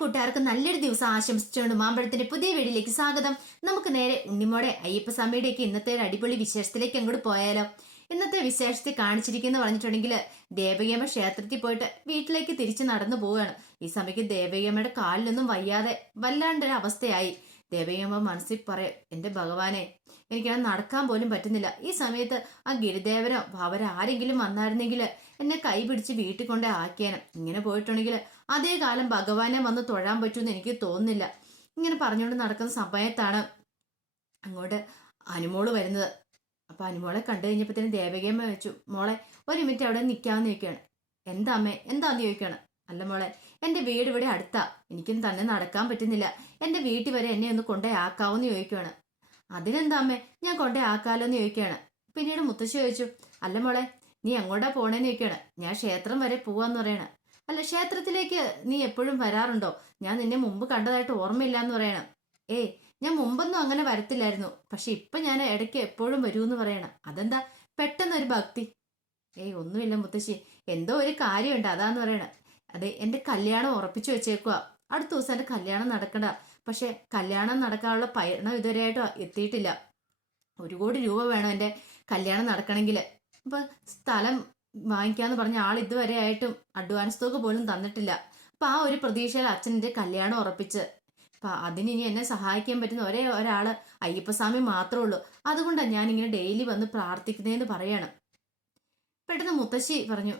കൂട്ടുകാർക്ക് നല്ലൊരു ദിവസം ആശംസിച്ചുകൊണ്ട് മാമ്പഴത്തിന്റെ പുതിയ വീഡിയോയിലേക്ക് സ്വാഗതം. നമുക്ക് നേരെ ഉണ്ണിമോടെ അയ്യപ്പസ്വാമിയുടെയൊക്കെ ഇന്നത്തെ ഒരു അടിപൊളി വിശേഷത്തിലേക്ക് അങ്ങോട്ട് പോയാലോ. ഇന്നത്തെ വിശേഷത്തിൽ കാണിച്ചിരിക്കുന്ന പറഞ്ഞിട്ടുണ്ടെങ്കിൽ ദേവകിയമ്മ ക്ഷേത്രത്തിൽ പോയിട്ട് വീട്ടിലേക്ക് തിരിച്ചു നടന്നു പോവുകയാണ്. ഈ സമയത്ത് ദേവകിയമ്മയുടെ കാലിലൊന്നും വയ്യാതെ വല്ലാണ്ടൊരു അവസ്ഥയായി. ദേവകിയമ്മ മനസ്സിൽ പറയും, എന്റെ ഭഗവാനെ, എനിക്കത് നടക്കാൻ പോലും പറ്റുന്നില്ല. ഈ സമയത്ത് ആ ഗിരിദേവനോ അവരാരെങ്കിലും വന്നായിരുന്നെങ്കിൽ എന്നെ കൈ പിടിച്ച് വീട്ടിൽ കൊണ്ടേ ആക്കിയാനും. ഇങ്ങനെ പോയിട്ടുണ്ടെങ്കിൽ അതേ കാലം ഭഗവാനെ വന്ന് തൊഴാൻ പറ്റുമെന്ന് എനിക്ക് തോന്നുന്നില്ല. ഇങ്ങനെ പറഞ്ഞുകൊണ്ട് നടക്കുന്ന സമയത്താണ് അങ്ങോട്ട് അനുമോള് വരുന്നത്. അപ്പൊ അനുമോളെ കണ്ടു കഴിഞ്ഞപ്പോഴത്തേനും ദേവകിയമ്മ വെച്ചു, മോളെ ഒരു മിനിറ്റ് അവിടെ നിൽക്കാമെന്ന് ചോദിക്കുകയാണ്. എന്താ അമ്മേ, എന്താന്ന് ചോദിക്കുകയാണ്. അല്ല മോളെ, എന്റെ വീട് ഇവിടെ അടുത്താ, എനിക്കും തന്നെ നടക്കാൻ പറ്റുന്നില്ല, എന്റെ വീട്ടിൽ വരെ എന്നെ ഒന്ന് കൊണ്ടേ ആക്കാവെന്ന് ചോദിക്കുകയാണ്. അതിനെന്താ അമ്മേ, ഞാൻ കൊണ്ടേ ആക്കാലോ എന്ന് ചോദിക്കുകയാണ്. പിന്നീട് മുത്തശ്ശി ചോദിച്ചു, അല്ല മോളെ, നീ എങ്ങോട്ടാ പോണേന്ന് ചോദിക്കുകയാണ്. ഞാൻ ക്ഷേത്രം വരെ പോവാന്ന് പറയണ. അല്ല, ക്ഷേത്രത്തിലേക്ക് നീ എപ്പോഴും വരാറുണ്ടോ? ഞാൻ നിന്നെ മുമ്പ് കണ്ടതായിട്ട് ഓർമ്മയില്ല എന്ന് പറയണം. ഏയ്, ഞാൻ മുമ്പൊന്നും അങ്ങനെ വരത്തില്ലായിരുന്നു, പക്ഷെ ഇപ്പൊ ഞാൻ ഇടയ്ക്ക് എപ്പോഴും വരൂന്ന് പറയണം. അതെന്താ പെട്ടെന്നൊരു ഭക്തി? ഏയ് ഒന്നുമില്ല മുത്തശ്ശി, എന്തോ ഒരു കാര്യമുണ്ട് അതാന്ന് പറയണം. അതെ, എന്റെ കല്യാണം ഉറപ്പിച്ചു വെച്ചേക്കുക, അടുത്ത ദിവസം എന്റെ കല്യാണം നടക്കണ്ട. പക്ഷെ കല്യാണം നടക്കാനുള്ള പണം ഇതുവരെയായിട്ടും എത്തിയിട്ടില്ല. 1 കോടി രൂപ വേണം എന്റെ കല്യാണം നടക്കണമെങ്കിൽ. അപ്പൊ സ്ഥലം വാങ്ങിക്കാന്ന് പറഞ്ഞ ആൾ ഇതുവരെ ആയിട്ടും അഡ്വാൻസ് തുക പോലും തന്നിട്ടില്ല. അപ്പൊ ആ ഒരു പ്രതീക്ഷയിൽ അച്ഛൻ്റെ കല്യാണം ഉറപ്പിച്ച്. അപ്പൊ അതിനി എന്നെ സഹായിക്കാൻ പറ്റുന്ന ഒരേ ഒരാള് അയ്യപ്പസ്വാമി മാത്രമേ ഉള്ളൂ. അതുകൊണ്ടാണ് ഞാൻ ഇങ്ങനെ ഡെയിലി വന്ന് പ്രാർത്ഥിക്കുന്നതെന്ന് പറയാണ്. പെട്ടെന്ന് മുത്തശ്ശി പറഞ്ഞു,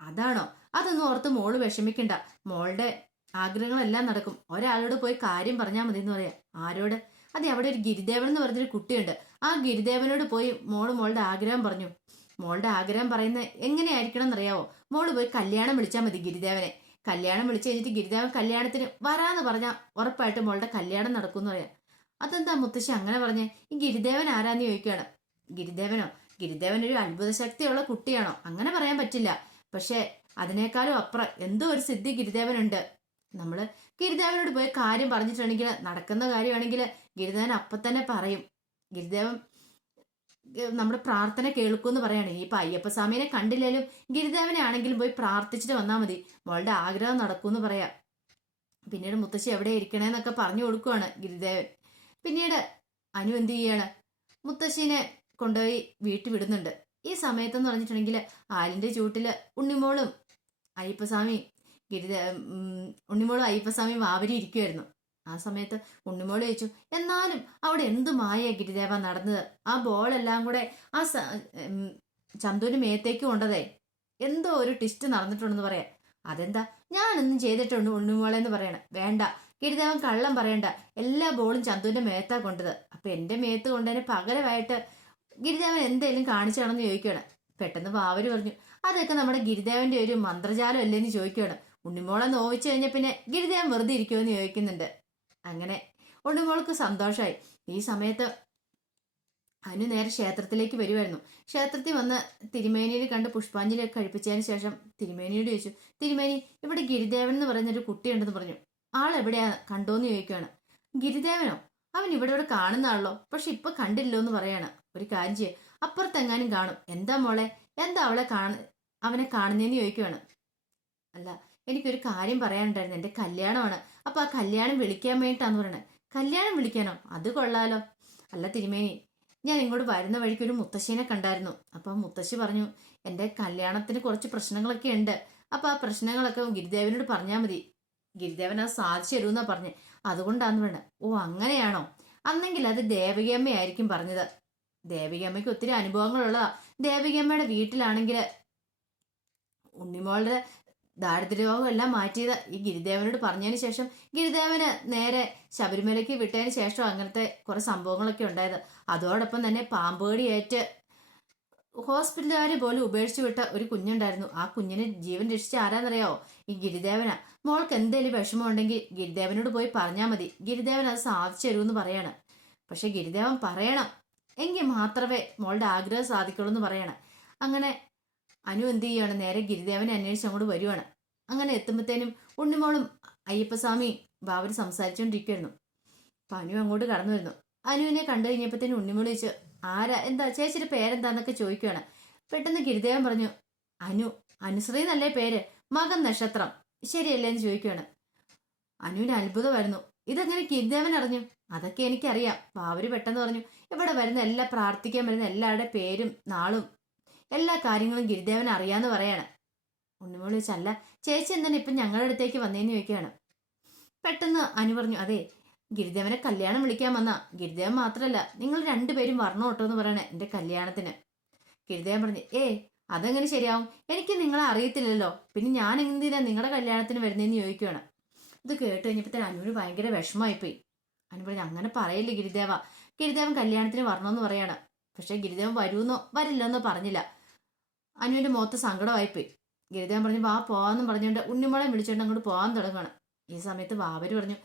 അതാണോ? അതൊന്നും ഓർത്ത് മോള് വിഷമിക്കണ്ട, മോളുടെ ആഗ്രഹങ്ങളെല്ലാം നടക്കും. ഒരാളോട് പോയി കാര്യം പറഞ്ഞാൽ മതി എന്ന് പറയാം. ആരോട്? അതെ, അവിടെ ഒരു ഗിരിദേവൻ എന്ന് പറഞ്ഞൊരു കുട്ടിയുണ്ട്. ആ ഗിരിദേവനോട് പോയി മോളുടെ ആഗ്രഹം പറഞ്ഞു. മോളുടെ ആഗ്രഹം പറയുന്നത് എങ്ങനെയായിരിക്കണം എന്നറിയാവോ? മോള് പോയി കല്യാണം വിളിച്ചാൽ മതി ഗിരിദേവനെ. കല്യാണം വിളിച്ചു കഴിഞ്ഞിട്ട് ഗിരിദേവൻ കല്യാണത്തിന് വരാന്ന് പറഞ്ഞാൽ ഉറപ്പായിട്ടും മോളുടെ കല്യാണം നടക്കുമെന്ന് പറയാം. അതെന്താ മുത്തശ്ശി അങ്ങനെ പറഞ്ഞേ? ഈ ഗിരിദേവൻ ആരാന്ന് ചോദിക്കുകയാണ്. ഗിരിദേവനോ? ഗിരിദേവൻ ഒരു അത്ഭുത ശക്തിയുള്ള കുട്ടിയാണോ? അങ്ങനെ പറയാൻ പറ്റില്ല. പക്ഷെ അതിനേക്കാളും അപ്പുറം എന്തോ ഒരു സിദ്ധി ഗിരിദേവനുണ്ട്. നമ്മള് ഗിരിദേവനോട് പോയി കാര്യം പറഞ്ഞിട്ടുണ്ടെങ്കിൽ, നടക്കുന്ന കാര്യമാണെങ്കിൽ ഗിരിദേവൻ അപ്പൊ തന്നെ പറയും. ഗിരിദേവൻ നമ്മുടെ പ്രാർത്ഥന കേൾക്കുമെന്ന് പറയാണ്. ഇപ്പൊ അയ്യപ്പസ്വാമിനെ കണ്ടില്ലേലും ഗിരിദേവനെ ആണെങ്കിലും പോയി പ്രാർത്ഥിച്ചിട്ട് വന്നാൽ മതി, മോളുടെ ആഗ്രഹം നടക്കുമെന്ന് പറയാം. പിന്നീട് മുത്തശ്ശി എവിടെ ഇരിക്കണേന്നൊക്കെ പറഞ്ഞു കൊടുക്കുവാണ് ഗിരിദേവൻ. പിന്നീട് അനു എന്ത് ചെയ്യാണ്, മുത്തശ്ശീനെ കൊണ്ടുപോയി വീട്ടിൽ വിടുന്നുണ്ട്. ഈ സമയത്തെന്ന് പറഞ്ഞിട്ടുണ്ടെങ്കിൽ ആലിന്റെ ചൂട്ടില് ഉണ്ണിമോളും അയ്യപ്പസ്വാമി ഉണ്ണിമോളും അയ്യപ്പസ്വാമിയും വാവരി ഇരിക്കുമായിരുന്നു. ആ സമയത്ത് ഉണ്ണിമോള് ചോദിച്ചു, എന്നാലും അവിടെ എന്ത് മായ ഗിരിദേവ നടന്നത്? ആ ബോളെല്ലാം കൂടെ ആ ചന്തുവിന്റെ മേത്തേക്ക് കൊണ്ടതേ എന്തോ ഒരു ട്വിസ്റ്റ് നടന്നിട്ടുണ്ടെന്ന് പറയാം. അതെന്താ, ഞാനൊന്നും ചെയ്തിട്ടുണ്ട് ഉണ്ണിമോളെന്ന് പറയണം. വേണ്ട, ഗിരിദേവൻ കള്ളം പറയണ്ട, എല്ലാ ബോളും ചന്തുവിന്റെ മേത്താ കൊണ്ടത്. അപ്പൊ എന്റെ മേത്ത് കൊണ്ടതിന് പകരമായിട്ട് ഗിരിദേവൻ എന്തേലും കാണിച്ചാണെന്ന് ചോദിക്കുകയാണ്. പെട്ടെന്ന് വാവര് പറഞ്ഞു, അതൊക്കെ നമ്മുടെ ഗിരിദേവന്റെ ഒരു മന്ത്രജാലം അല്ലേന്ന് ചോദിക്കുകയാണ്. ഉണ്ണിമോളെ നോവിച്ചു കഴിഞ്ഞ പിന്നെ ഗിരിദേവൻ വെറുതെ ഇരിക്കുമെന്ന് ചോദിക്കുന്നുണ്ട്. അങ്ങനെ ഉണ്ണിമോൾക്ക് സന്തോഷമായി. ഈ സമയത്ത് അനു നേരെ ക്ഷേത്രത്തിലേക്ക് വരുമായിരുന്നു. ക്ഷേത്രത്തിൽ വന്ന് തിരുമേനിയെ കണ്ട് പുഷ്പാഞ്ജലിയൊക്കെ കഴിപ്പിച്ചതിന് ശേഷം തിരുമേനിയോട് ചോദിച്ചു, തിരുമേനി, ഇവിടെ ഗിരിദേവൻ എന്ന് പറയുന്നൊരു കുട്ടിയുണ്ടെന്ന് പറഞ്ഞു, ആളെവിടെയാ കണ്ടോന്ന് ചോദിക്കുകയാണ്. ഗിരിദേവനോ? അവൻ ഇവിടെ കാണുന്ന ആളല്ലോ, പക്ഷെ ഇപ്പൊ കണ്ടില്ലോ എന്ന് പറയാണ്. ഒരു കാര്യം ചെയ്യ, അപ്പുറത്തെങ്ങാനും കാണും. എന്താ മോളെ, എന്താ അവനെ കാണുന്നേന്ന് ചോദിക്കുകയാണ്. അല്ല, എനിക്കൊരു കാര്യം പറയാനുണ്ടായിരുന്നു, എന്റെ കല്യാണമാണ്. അപ്പൊ ആ കല്യാണം വിളിക്കാൻ വേണ്ടിയിട്ടാന്ന് പറയണത്. കല്യാണം വിളിക്കാനോ? അത് കൊള്ളാലോ. അല്ല തിരുമേനി, ഞാൻ ഇങ്ങോട്ട് വരുന്ന വഴിക്ക് ഒരു മുത്തശ്ശീനെ കണ്ടായിരുന്നു. അപ്പൊ മുത്തശ്ശി പറഞ്ഞു, എന്റെ കല്യാണത്തിന് കുറച്ച് പ്രശ്നങ്ങളൊക്കെ ഉണ്ട്, അപ്പൊ ആ പ്രശ്നങ്ങളൊക്കെ ഗിരിദേവനോട് പറഞ്ഞാൽ മതി, ഗിരിദേവൻ അത് സാധിച്ചു തരുമെന്നാ പറഞ്ഞ്, അതുകൊണ്ടാന്ന് പറയണത്. ഓ അങ്ങനെയാണോ? അന്നെങ്കിൽ അത് ദേവകിയമ്മയായിരിക്കും പറഞ്ഞത്. ദേവകിയമ്മയ്ക്ക് ഒത്തിരി അനുഭവങ്ങളുള്ളതാ. ദേവകിയമ്മയുടെ വീട്ടിലാണെങ്കിൽ ഉണ്ണിമോളുടെ ദാരിദ്ര്യരോഗം എല്ലാം മാറ്റിയത് ഈ ഗിരിദേവനോട് പറഞ്ഞതിന് ശേഷം. ഗിരിദേവന് നേരെ ശബരിമലയ്ക്ക് വിട്ടതിന് ശേഷം അങ്ങനത്തെ കുറെ സംഭവങ്ങളൊക്കെ ഉണ്ടായത്. അതോടൊപ്പം തന്നെ പാമ്പേടിയേറ്റ് ഹോസ്പിറ്റലുകാരെ പോലും ഉപേക്ഷിച്ചു വിട്ട ഒരു കുഞ്ഞുണ്ടായിരുന്നു. ആ കുഞ്ഞിനെ ജീവൻ രക്ഷിച്ച ആരാന്നറിയാവോ? ഈ ഗിരിദേവനാ. മോൾക്ക് എന്തേലും വിഷമം ഉണ്ടെങ്കിൽ ഗിരിദേവനോട് പോയി പറഞ്ഞാൽ മതി, ഗിരിദേവൻ അത് സാധിച്ചു തരുമെന്ന് പറയാണ്. പക്ഷെ ഗിരിദേവൻ പറയണം, എങ്കിൽ മാത്രമേ മോളുടെ ആഗ്രഹം സാധിക്കുള്ളൂ എന്ന് പറയണം. അങ്ങനെ അനു എന്ത് ചെയ്യാണ്, നേരെ ഗിരിദേവനെ അന്വേഷിച്ച് അങ്ങോട്ട് വരുവാണ്. അങ്ങനെ എത്തുമ്പോഴത്തേനും ഉണ്ണിമോളും അയ്യപ്പസ്വാമിയും ബാബര് സംസാരിച്ചുകൊണ്ടിരിക്കുമായിരുന്നു. അപ്പൊ അനു അങ്ങോട്ട് കടന്നു വരുന്നു. അനുവിനെ കണ്ടു കഴിഞ്ഞപ്പോഴത്തേനും ഉണ്ണിമോള് ചോദിച്ചു, ആരാ, എന്താ ചേച്ചിയുടെ പേരെന്താന്നൊക്കെ ചോദിക്കുകയാണ്. പെട്ടെന്ന് ഗിരിദേവൻ പറഞ്ഞു, അനുശ്രീ എന്നല്ലേ പേര്, മകൻ നക്ഷത്രം ശരിയല്ലേ എന്ന് ചോദിക്കുകയാണ്. അനുവിന് അത്ഭുതമായിരുന്നു. ഇതെങ്ങനെ ഗിരിദേവൻ അറിഞ്ഞു? അതൊക്കെ എനിക്കറിയാം. അവര് പെട്ടെന്ന് പറഞ്ഞു, ഇവിടെ വരുന്ന എല്ലാ പ്രാർത്ഥിക്കാൻ വരുന്ന എല്ലാവരുടെ പേരും നാളും എല്ലാ കാര്യങ്ങളും ഗിരിദേവൻ അറിയാന്ന് പറയാണ്. ഉണ്ണിമോള് ചോദിച്ചല്ല, ചേച്ചി എന്താണ് ഇപ്പം ഞങ്ങളുടെ അടുത്തേക്ക് വന്നേന്ന് ചോദിക്കുകയാണ്. പെട്ടെന്ന് അനു പറഞ്ഞു, അതെ ഗിരിദേവനെ കല്യാണം വിളിക്കാൻ വന്ന. ഗിരിദേവൻ മാത്രല്ല, നിങ്ങൾ രണ്ടുപേരും വരണം കേട്ടോ എന്ന് പറയണേ എന്റെ കല്യാണത്തിന്. ഗിരിദേവൻ പറഞ്ഞു, അതെങ്ങനെ ശരിയാവും? എനിക്ക് നിങ്ങളെ അറിയത്തില്ലല്ലോ, പിന്നെ ഞാൻ എന്തിനാ നിങ്ങളുടെ കല്യാണത്തിന് വരുന്നതെന്ന് ചോദിക്കുകയാണ്. ഇത് കേട്ട് കഴിഞ്ഞപ്പോഴത്തേന് അനുവിന് ഭയങ്കര വിഷമമായിപ്പോയി. അനു പറഞ്ഞു, അങ്ങനെ പറയില്ലേ ഗിരിദേവ, ഗിരിദേവൻ കല്യാണത്തിന് വരണമെന്ന് പറയാണ്. പക്ഷെ ഗിരിദേവൻ വരുമെന്നോ വരില്ലെന്നോ പറഞ്ഞില്ല. അനുവിന്റെ മുഖത്ത് സങ്കടമായിപ്പോയി. ഗിരിദേവൻ പറഞ്ഞു, വാ പോവാന്നും പറഞ്ഞുകൊണ്ട് ഉണ്ണിമോളെ വിളിച്ചുകൊണ്ട് അങ്ങോട്ട് പോകാൻ തുടങ്ങുകയാണ്. ഈ സമയത്ത് വാവര് പറഞ്ഞു,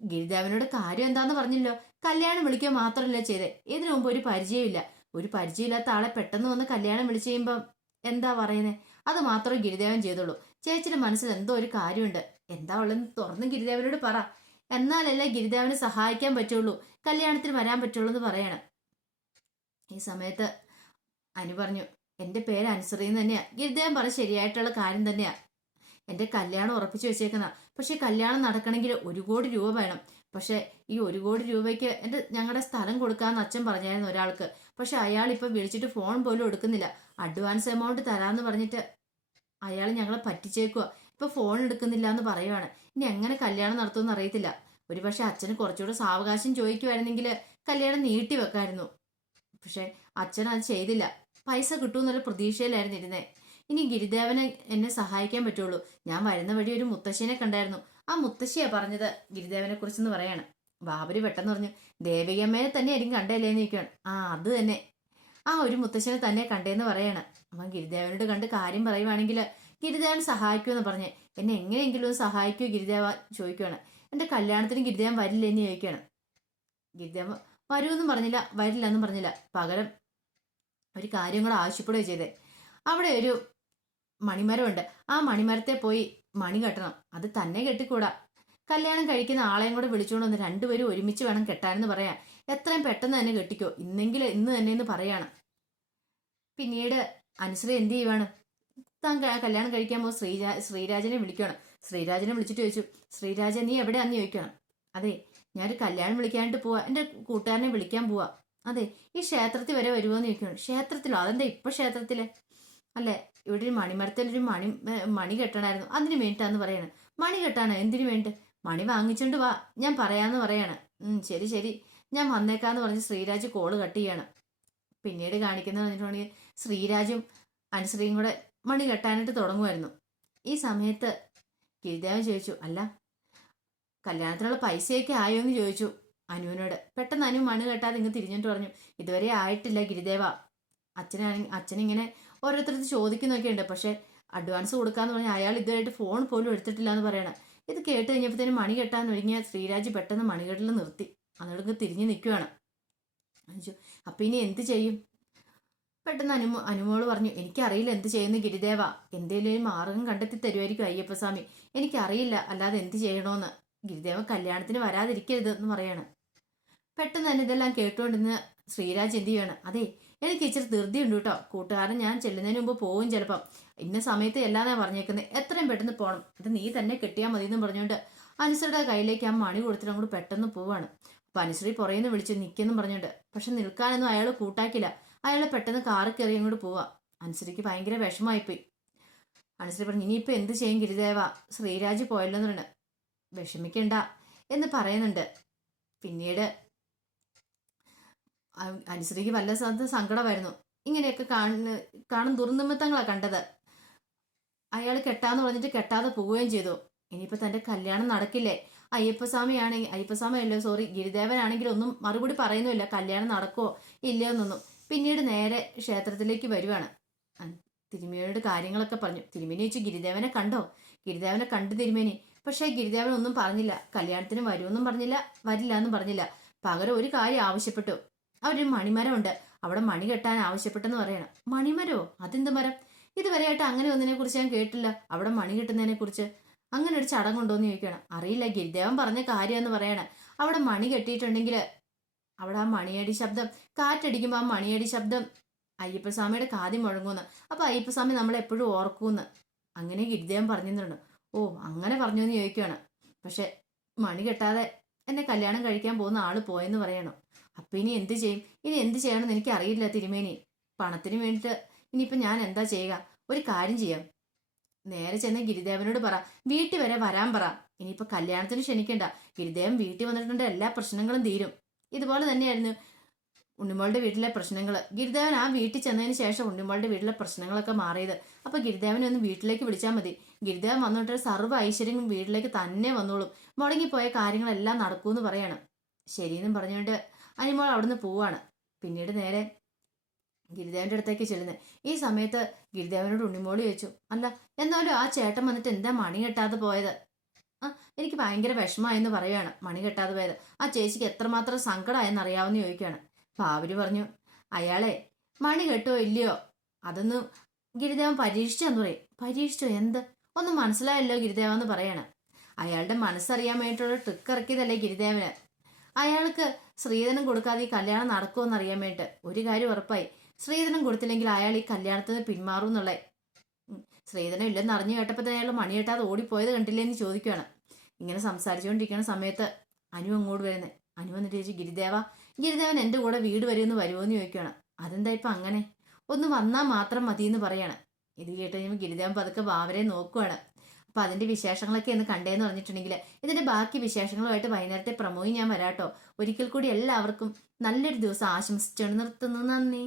ഗിരിദേവനോട് കാര്യം എന്താന്ന് പറഞ്ഞില്ലോ, കല്യാണം വിളിക്കുക മാത്രമല്ല ചെയ്തേ, ഇതിനു മുമ്പ് ഒരു പരിചയമില്ല. ഒരു പരിചയമില്ലാത്ത ആളെ പെട്ടെന്ന് വന്ന് കല്യാണം വിളിച്ചു കഴിയുമ്പം എന്താ പറയുന്നേ, അത് മാത്രമേ ഗിരിദേവൻ ചെയ്തുള്ളൂ. ചേച്ചിയുടെ മനസ്സിൽ എന്തോ ഒരു കാര്യമുണ്ട്, എന്താ ഉള്ളതെന്ന് തുറന്ന് ഗിരിദേവനോട് പറ, എന്നാലല്ലേ ഗിരിദേവനെ സഹായിക്കാൻ പറ്റുള്ളൂ, കല്യാണത്തിന് വരാൻ പറ്റുള്ളൂ എന്ന് പറയാണ്. ഈ സമയത്ത് അനു പറഞ്ഞു, എന്റെ പേര് അനുസറിയെന്ന് തന്നെയാ. ഗിരിദേവൻ പറഞ്ഞ ശരിയായിട്ടുള്ള കാര്യം തന്നെയാ. എന്റെ കല്യാണം ഉറപ്പിച്ചു വെച്ചേക്കുന്ന, പക്ഷെ കല്യാണം നടക്കണമെങ്കിൽ 1 കോടി രൂപ വേണം. പക്ഷെ ഈ 1 കോടി രൂപയ്ക്ക് ഞങ്ങളുടെ സ്ഥലം കൊടുക്കാന്ന് അച്ഛൻ പറഞ്ഞായിരുന്നു ഒരാൾക്ക്. പക്ഷെ അയാൾ ഇപ്പൊ വിളിച്ചിട്ട് ഫോൺ പോലും എടുക്കുന്നില്ല. അഡ്വാൻസ് എമൗണ്ട് തരാന്ന് പറഞ്ഞിട്ട് അയാൾ ഞങ്ങളെ പറ്റിച്ചേക്കുക. ഇപ്പൊ ഫോൺ എടുക്കുന്നില്ല എന്ന് പറയുവാണ്. ഇനി എങ്ങനെ കല്യാണം നടത്തുമെന്ന് അറിയത്തില്ല. ഒരുപക്ഷെ അച്ഛന് കുറച്ചുകൂടെ സാവകാശം ചോദിക്കുമായിരുന്നെങ്കിൽ കല്യാണം നീട്ടി വെക്കായിരുന്നു. പക്ഷെ അച്ഛൻ അത് ചെയ്തില്ല. പൈസ കിട്ടുമെന്നുള്ള പ്രതീക്ഷയിലായിരുന്നു ഇരുന്നേ. ഇനി ഗിരിദേവനെ എന്നെ സഹായിക്കാൻ പറ്റുള്ളൂ. ഞാൻ വരുന്ന വഴി ഒരു മുത്തശ്ശിനെ കണ്ടായിരുന്നു. ആ മുത്തശ്ശിയാ പറഞ്ഞത് ഗിരിദേവനെ കുറിച്ചെന്ന് പറയാണ്. ബാബരി പെട്ടെന്ന് പറഞ്ഞു, ദേവികമ്മയെ തന്നെ ആയിരിക്കും കണ്ടല്ലേന്ന് ചോദിക്കുകയാണ്. അത് തന്നെ, ആ ഒരു മുത്തശ്ശനെ തന്നെ കണ്ടേന്ന് പറയാണ്. അപ്പം ഗിരിദേവനോട് കണ്ട് കാര്യം പറയുവാണെങ്കിൽ ഗിരിദേവൻ സഹായിക്കുമെന്ന് പറഞ്ഞ്, എന്നെ എങ്ങനെയെങ്കിലും ഒന്ന് സഹായിക്കൂ ഗിരിദേവ ചോദിക്കുകയാണ്. എന്റെ കല്യാണത്തിന് ഗിരിദേവൻ വരില്ലെന്ന് ചോദിക്കുകയാണ്. ഗിരിദേവൻ വരുമെന്നും പറഞ്ഞില്ല, വരില്ല എന്നും പറഞ്ഞില്ല. പകരം ഒരു കാര്യം കൂടെ ആവശ്യപ്പെടുകയും ചെയ്തേ. അവിടെ ഒരു മണിമരമുണ്ട്. ആ മണിമരത്തെ പോയി മണി കെട്ടണം. അത് തന്നെ കെട്ടിക്കൂടാ, കല്യാണം കഴിക്കുന്ന ആളെയും കൂടെ വിളിച്ചുകൊണ്ട് വന്ന് രണ്ടുപേരും ഒരുമിച്ച് വേണം കെട്ടാനെന്ന് പറയാൻ. എത്രയും പെട്ടെന്ന് തന്നെ കെട്ടിക്കോ, ഇന്നെങ്കിലും ഇന്ന് തന്നെ എന്ന് പറയാണ്. പിന്നീട് അനുശ്രീ എന്ത് ചെയ്യുവാണ്, താൻ കല്യാണം കഴിക്കാൻ പോകും ശ്രീരാജനെ വിളിക്കണം. ശ്രീരാജനെ വിളിച്ചിട്ട് ചോദിച്ചു, ശ്രീരാജൻ നീ എവിടെയാന്ന് ചോദിക്കണം. അതെ, ഞാനൊരു കല്യാണം വിളിക്കാനായിട്ട് പോവാ, എൻ്റെ കൂട്ടുകാരനെ വിളിക്കാൻ പോവാ. അതെ, ഈ ക്ഷേത്രത്തിൽ വരെ വരുമോന്ന് ചോദിക്കണം. ക്ഷേത്രത്തിലോ? അതെന്താ ഇപ്പൊ ക്ഷേത്രത്തില്? അല്ലേ, ഇവിടെ ഒരു മണിമരത്തിലൊരു മണി കെട്ടണമായിരുന്നു, അതിന് വേണ്ടിട്ടാന്ന് പറയാണ്. മണി കെട്ടാണ്? എന്തിനു വേണ്ടി? മണി വാങ്ങിച്ചോണ്ട് വാ, ഞാൻ പറയാന്ന് പറയാണ്. ശരി ശരി, ഞാൻ വന്നേക്കാന്ന് പറഞ്ഞ് ശ്രീരാജ് കോള് കട്ട് ചെയ്യാണ്. പിന്നീട് കാണിക്കുന്നത് പറഞ്ഞിട്ടുണ്ടെങ്കിൽ ശ്രീരാജും അനുശ്രീയും കൂടെ മണി കെട്ടാനായിട്ട് തുടങ്ങുമായിരുന്നു. ഈ സമയത്ത് ഗിരിദേവൻ ചോദിച്ചു, അല്ല കല്യാണത്തിനുള്ള പൈസയൊക്കെ ആയോ എന്ന് ചോദിച്ചു അനുവിനോട്. പെട്ടെന്ന് അനു മണി കെട്ടാതെ ഇങ്ങ് തിരിഞ്ഞിട്ട് പറഞ്ഞു, ഇതുവരെ ആയിട്ടില്ല ഗിരിദേവ. അച്ഛനിങ്ങനെ ഓരോരുത്തർക്ക് ചോദിക്കുന്നൊക്കെ ഉണ്ട്, പക്ഷെ അഡ്വാൻസ് കൊടുക്കാന്ന് പറഞ്ഞാൽ അയാൾ ഇതുവരെയായിട്ട് ഫോൺ പോലും എടുത്തിട്ടില്ല എന്ന് പറയണം. ഇത് കേട്ട് കഴിഞ്ഞപ്പോഴത്തേനും മണി കെട്ടാൻ ഒരുങ്ങിയ ശ്രീരാജ് പെട്ടെന്ന് മണികെട്ടിൽ നിർത്തി. അന്നോടൊക്കെ തിരിഞ്ഞു നിൽക്കുവാണ്. അപ്പൊ ഇനി എന്ത് ചെയ്യും? പെട്ടെന്ന് അനുമോള് പറഞ്ഞു, എനിക്കറിയില്ല എന്ത് ചെയ്യുന്നു ഗിരിദേവ, എന്തേലും ഒരു മാർഗം കണ്ടെത്തി തരുമായിരിക്കും അയ്യപ്പസ്വാമി. എനിക്കറിയില്ല അല്ലാതെ എന്ത് ചെയ്യണോന്ന്. ഗിരിദേവൻ കല്യാണത്തിന് വരാതിരിക്കരുത് എന്ന് പറയാണ്. പെട്ടെന്ന് തന്നെ ഇതെല്ലാം കേട്ടുകൊണ്ടിരുന്ന ശ്രീരാജ് എന്ത് ചെയ്യാണ്, അതെ എനിക്ക് ഇച്ചിരി ധൃതി ഉണ്ട് കേട്ടോ, കൂട്ടുകാരൻ ഞാൻ ചെല്ലുന്നതിന് മുമ്പ് പോവും ചിലപ്പം, ഇന്ന സമയത്ത് എല്ലാന്നാ പറഞ്ഞേക്കുന്നത്, എത്രയും പെട്ടെന്ന് പോകണം, ഇത് നീ തന്നെ കെട്ടിയാൽ മതി എന്ന് പറഞ്ഞുകൊണ്ട് അനുശ്രീയുടെ കയ്യിലേക്ക് ആ മണി കൊടുത്തിട്ട് അങ്ങോട്ട് പെട്ടെന്ന് പോവാണ്. അപ്പൊ അനുശ്രീ പുറയുന്ന് വിളിച്ച് നിൽക്കെന്നും പറഞ്ഞുകൊണ്ട്, പക്ഷെ നിൽക്കാനൊന്നും അയാൾ കൂട്ടാക്കില്ല. അയാൾ പെട്ടെന്ന് കാറ് കയറി അങ്ങോട്ട് പോവാ. അനുശ്രീക്ക് ഭയങ്കര വിഷമമായിപ്പോയി. അനുശ്രീ പറഞ്ഞു, ഇനിയിപ്പോ എന്ത് ചെയ്യും ഗിരിദേവ, ശ്രീരാജ് പോയല്ലോ എന്ന് പറഞ്ഞു. വിഷമിക്കണ്ട എന്ന് പറയുന്നുണ്ട്. പിന്നീട് അനുശ്രീക്ക് വല്ല സങ്കടമായിരുന്നു. ഇങ്ങനെയൊക്കെ കാണും ദുർനിമിത്തങ്ങളാണ് കണ്ടത്. അയാൾ കെട്ടാന്ന് പറഞ്ഞിട്ട് കെട്ടാതെ പോവുകയും ചെയ്തു. ഇനിയിപ്പോ തന്റെ കല്യാണം നടക്കില്ലേ? അയ്യപ്പസ്വാമി ഗിരിദേവനാണെങ്കിൽ ഒന്നും മറുപടി പറയുന്നുമില്ല, കല്യാണം നടക്കുവോ ഇല്ലയോ എന്നൊന്നും. പിന്നീട് നേരെ ക്ഷേത്രത്തിലേക്ക് വരുവാണ്. തിരുമേനിയോട് കാര്യങ്ങളൊക്കെ പറഞ്ഞു. തിരുമേനി ചോദിച്ചു, ഗിരിദേവനെ കണ്ടോ? ഗിരിദേവനെ കണ്ടു തിരുമേനി. പക്ഷേ ഗിരിദേവൻ ഒന്നും പറഞ്ഞില്ല, കല്യാണത്തിന് വരുമെന്നും പറഞ്ഞില്ല, വരില്ല എന്നും പറഞ്ഞില്ല. പകരം ഒരു കാര്യം ആവശ്യപ്പെട്ടു. അവരൊരു മണിമരമുണ്ട്, അവിടെ മണി കെട്ടാൻ ആവശ്യപ്പെട്ടെന്ന് പറയണം. മണിമരമോ? അതെന്ത് മരം? ഇതുവരെയായിട്ട് അങ്ങനെ ഒന്നിനെ കുറിച്ച് ഞാൻ കേട്ടില്ല, അവിടെ മണി കെട്ടുന്നതിനെ കുറിച്ച്. അങ്ങനെ ഒരു ചടങ്ങുണ്ടോന്ന് ചോദിക്കണം. അറിയില്ല, ഗിരിദേവൻ പറഞ്ഞ കാര്യമെന്ന് പറയണം. അവിടെ മണി കെട്ടിയിട്ടുണ്ടെങ്കിൽ അവിടെ ആ മണിയടി ശബ്ദം, കാറ്റടിക്കുമ്പോൾ ആ മണിയടി ശബ്ദം അയ്യപ്പസ്വാമിയുടെ കാതി മുഴങ്ങുമെന്ന്. അപ്പൊ അയ്യപ്പസ്വാമി നമ്മളെപ്പോഴും ഓർക്കൂന്ന് അങ്ങനെ ഗിരിദേവൻ പറഞ്ഞിട്ടുണ്ട്. ഓ അങ്ങനെ പറഞ്ഞു എന്ന് ചോദിക്കുകയാണ്. പക്ഷെ മണി കെട്ടാതെ എന്നെ കല്യാണം കഴിക്കാൻ പോകുന്ന ആള് പോയെന്ന് പറയണം. അപ്പൊ ഇനി എന്ത് ചെയ്യും? ഇനി എന്ത് ചെയ്യണമെന്ന് എനിക്ക് അറിയില്ല തിരുമേനി. പണത്തിന് വേണ്ടിയിട്ട് ഇനിയിപ്പൊ ഞാൻ എന്താ ചെയ്യുക? ഒരു കാര്യം ചെയ്യാം, നേരെ ചെന്ന് ഗിരിദേവനോട് പറ, വീട്ടിൽ വരെ വരാൻ പറ. ഇനിയിപ്പൊ കല്യാണത്തിന് ക്ഷണിക്കണ്ട, ഗിരിദേവൻ വീട്ടിൽ വന്നിട്ടുണ്ട് എല്ലാ പ്രശ്നങ്ങളും തീരും. ഇതുപോലെ തന്നെയായിരുന്നു ഉണ്ണിമോളുടെ വീട്ടിലെ പ്രശ്നങ്ങൾ. ഗിരിദേവൻ ആ വീട്ടിൽ ചെന്നതിന് ശേഷം ഉണ്ണിമോളുടെ വീട്ടിലെ പ്രശ്നങ്ങളൊക്കെ മാറിയത്. അപ്പൊ ഗിരിദേവനെ ഒന്ന് വീട്ടിലേക്ക് വിളിച്ചാൽ മതി. ഗിരിദേവൻ വന്നിട്ട് സർവ്വ ഐശ്വര്യം വീട്ടിലേക്ക് തന്നെ വന്നോളും. മുടങ്ങിപ്പോയ കാര്യങ്ങളെല്ലാം നടക്കൂന്ന് പറയാണ്. ശരിയെന്നും പറഞ്ഞുകൊണ്ട് അനിമോൾ അവിടുന്ന് പോവാണ്. പിന്നീട് നേരെ ഗിരിദേവന്റെ അടുത്തേക്ക് ചെല്ലുന്നത്. ഈ സമയത്ത് ഗിരിദേവനോട് ഉണ്ണിമോളി ചോദിച്ചു, അല്ല എന്നാലും ആ ചേട്ടൻ വന്നിട്ട് എന്താ മണി കെട്ടാതെ പോയത്? ആ, എനിക്ക് ഭയങ്കര വിഷമമായെന്ന് പറയുകയാണ്. മണി കെട്ടാതെ പോയത് ആ ചേച്ചിക്ക് എത്രമാത്രം സങ്കടമായെന്ന് അറിയാവുന്ന ചോദിക്കുകയാണ്. അപ്പൊ അവര് പറഞ്ഞു, അയാളെ മണി കെട്ടോ ഇല്ലയോ അതൊന്ന് ഗിരിദേവൻ പരീക്ഷിച്ചെന്ന് പറയും. പരീക്ഷിച്ചോ? എന്ത്? ഒന്നും മനസ്സിലായല്ലോ ഗിരിദേവ എന്ന് പറയാണ്. അയാളുടെ മനസ്സറിയാൻ വേണ്ടിയിട്ടുള്ള ട്രിക്ക് ഇറക്കിയതല്ലേ ഗിരിദേവന്. അയാൾക്ക് സ്ത്രീധനം കൊടുക്കാതെ ഈ കല്യാണം നടക്കുമെന്ന് അറിയാൻ വേണ്ടിയിട്ട് ഒരു കാര്യം ഉറപ്പായി, സ്ത്രീധനം കൊടുത്തില്ലെങ്കിൽ അയാൾ ഈ കല്യാണത്തിന് പിന്മാറും എന്നുള്ള. സ്ത്രീധനം ഇല്ലെന്ന് അറിഞ്ഞു കേട്ടപ്പോൾ തന്നെ അയാൾ മണി കെട്ടാതെ ഓടിപ്പോയത് കണ്ടില്ലേ എന്ന് ചോദിക്കുകയാണ്. ഇങ്ങനെ സംസാരിച്ചുകൊണ്ടിരിക്കുന്ന സമയത്ത് അനു അങ്ങോട്ട് വരുന്നത്. അനു വന്നിട്ട് ചോദിച്ചു, ഗിരിദേവൻ എൻ്റെ കൂടെ വീട് വരുമെന്ന് വരുമോ എന്ന് ചോദിക്കുകയാണ്. അതെന്താ ഇപ്പം അങ്ങനെ? ഒന്ന് വന്നാൽ മാത്രം മതി എന്ന് പറയാണ്. ഇത് കേട്ട് കഴിയുമ്പോൾ ഗിരിദേവൻ പതുക്കെ ബാവരെ നോക്കുവാണ്. അപ്പൊ അതിന്റെ വിശേഷങ്ങളൊക്കെ ഒന്ന് കണ്ടേന്ന് പറഞ്ഞിട്ടുണ്ടെങ്കിൽ ഇതിന്റെ ബാക്കി വിശേഷങ്ങളുമായിട്ട് വൈകുന്നേരത്തെ പ്രമോയി ഞാൻ വരാട്ടോ. ഒരിക്കൽ കൂടി എല്ലാവർക്കും നല്ലൊരു ദിവസം ആശംസിച്ചാണ് നിർത്തുന്നു. നന്ദി.